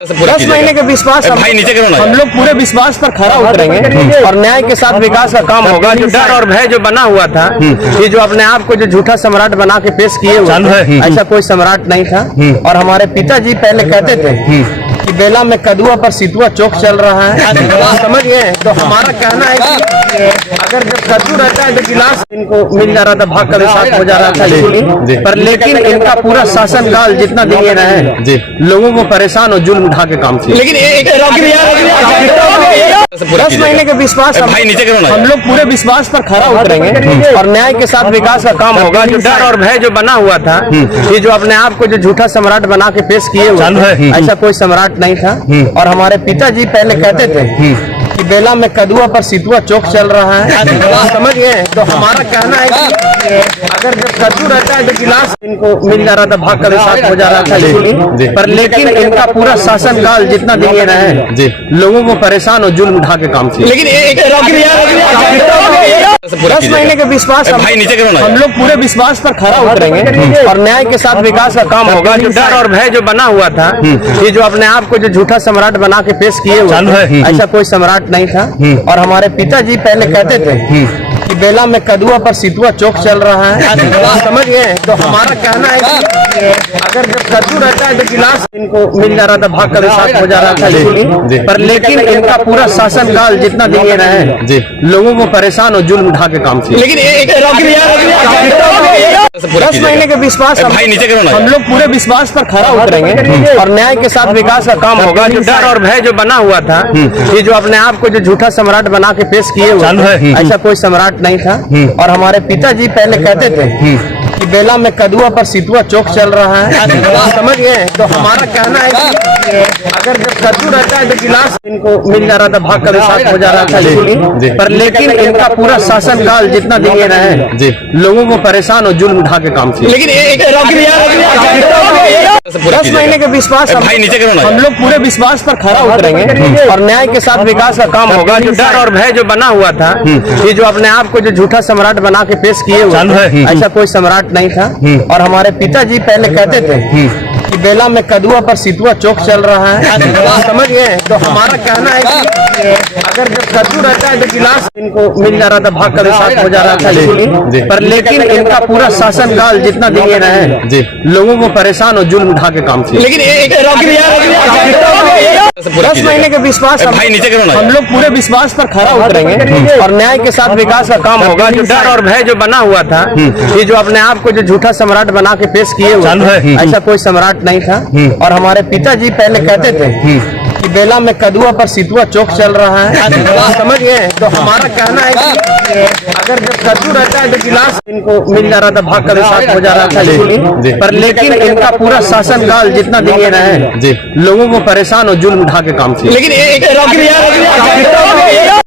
10 महीने के विश्वास भाई नीचे करो ना। हम लोग पूरे विश्वास पर खरा उतरेंगे और न्याय के साथ विकास का काम होगा। जो डर और भय जो बना हुआ था, ये जो अपने आप को जो झूठा सम्राट बना के पेश किए हुए थे, ऐसा कोई सम्राट नहीं था। और हमारे पिताजी पहले कहते थे कि बेला में कदुआ पर सितुआ चौक चल रहा है, समझ गए। तो हमारा कहना है कि अगर जब कद्दू रहता है तो गिलास इनको मिल जा रहा था, भाग का साथ हो जा रहा था इसीलिए। पर लेकिन इनका पूरा शासन काल जितना दिन ये रहे, लोगों को परेशान और जुल्म ढा के काम किया। लेकिन 10 महीने के विश्वास भाई नीचे करो ना। हम लोग पूरे विश्वास पर खरा उतरेंगे और न्याय के साथ विकास का काम होगा। जो डर और भय जो बना हुआ था, ये जो अपने आप को जो झूठा सम्राट बना के पेश किए हुए थे, ऐसा कोई सम्राट नहीं था। और हमारे पिताजी पहले कहते थे कि बेला में कदुआ पर सितुआ चौक चल रहा है, समझ गए। तो हमारा कहना है कि अगर जब कद्दू रहता है तो गिलास इनको मिल जा रहा था, भाग का साथ हो जा रहा था इसीलिए। पर लेकिन इनका पूरा शासन काल जितना दिन ये रहे, लोगों को परेशान और जुल्म ढा के काम किया। लेकिन 10 महीने के विश्वास भाई नीचे करो ना। हम लोग पूरे विश्वास पर खरा उतरेंगे और न्याय के साथ विकास का काम होगा। जो डर और भय जो बना हुआ था, ये जो अपने आप को जो झूठा सम्राट बना के पेश किए हुए थे, ऐसा कोई सम्राट नहीं था। और हमारे पिताजी पहले कहते थे कि बेला में कदुआ पर सितुआ चौक चल रहा है, समझ गए। तो हमारा कहना है कि अगर जब कद्दू रहता है तो गिलास इनको मिल जा रहा था, भाग का साथ हो जा रहा था इसीलिए। पर लेकिन इनका पूरा शासन काल जितना दिन ये रहे, लोगों को परेशान और जुल्म ढा के काम किया। लेकिन 10 महीने के विश्वास भाई नीचे करो ना। हम लोग पूरे विश्वास पर खरा उतरेंगे और न्याय के साथ विकास का काम होगा। जो डर और भय जो बना हुआ था, ये जो अपने आप को जो झूठा सम्राट बना के पेश किए हुए थे, ऐसा कोई सम्राट नहीं था। और हमारे पिताजी पहले कहते थे कि बेला में कदुआ पर सितुआ चौक चल रहा है, समझ गए। तो हमारा कहना है कि अगर जब कद्दू रहता है तो गिलास इनको मिल जा रहा था, भाग का साथ हो जा रहा था इसीलिए। पर लेकिन इनका पूरा शासन काल जितना दिन ये रहे, लोगों को परेशान और जुल्म ढा के काम किया। लेकिन 10 महीने के विश्वास भाई नीचे करो ना। हम लोग पूरे विश्वास पर खरा उतरेंगे और न्याय के साथ विकास का काम होगा। जो डर और भय जो बना हुआ था, ये जो अपने आप को जो झूठा सम्राट बना के पेश किए हुए थे, ऐसा कोई सम्राट नहीं था। और हमारे पिताजी पहले कहते थे कि बेला में कदुआ पर सितुआ चौक चल रहा है, समझ गए। तो हमारा कहना है कि अगर जब कद्दू रहता है तो गिलास इनको मिल जा रहा था, भाग का साथ हो जा रहा था इसीलिए। पर लेकिन इनका पूरा शासन काल जितना दिन ये रहे, लोगों को परेशान और जुल्म ढा के काम किया। लेकिन 10 महीने के विश्वास भाई नीचे करो ना। हम लोग पूरे विश्वास पर खरा उतरेंगे और न्याय के साथ विकास का काम होगा। जो डर और भय जो बना हुआ था, ये जो अपने आप को जो झूठा सम्राट बना के पेश किए हुए थे, ऐसा कोई सम्राट नहीं था। और हमारे पिताजी पहले कहते थे कि बेला में कदुआ पर सितुआ चौक चल रहा है, समझ गए। तो हमारा कहना है कि अगर जब कद्दू रहता है तो गिलास इनको मिल जा रहा था, भाग का साथ हो जा रहा था इसीलिए। पर लेकिन इनका पूरा शासन काल जितना दिन ये रहे, लोगों को परेशान और जुल्म ढा के काम किया। लेकिन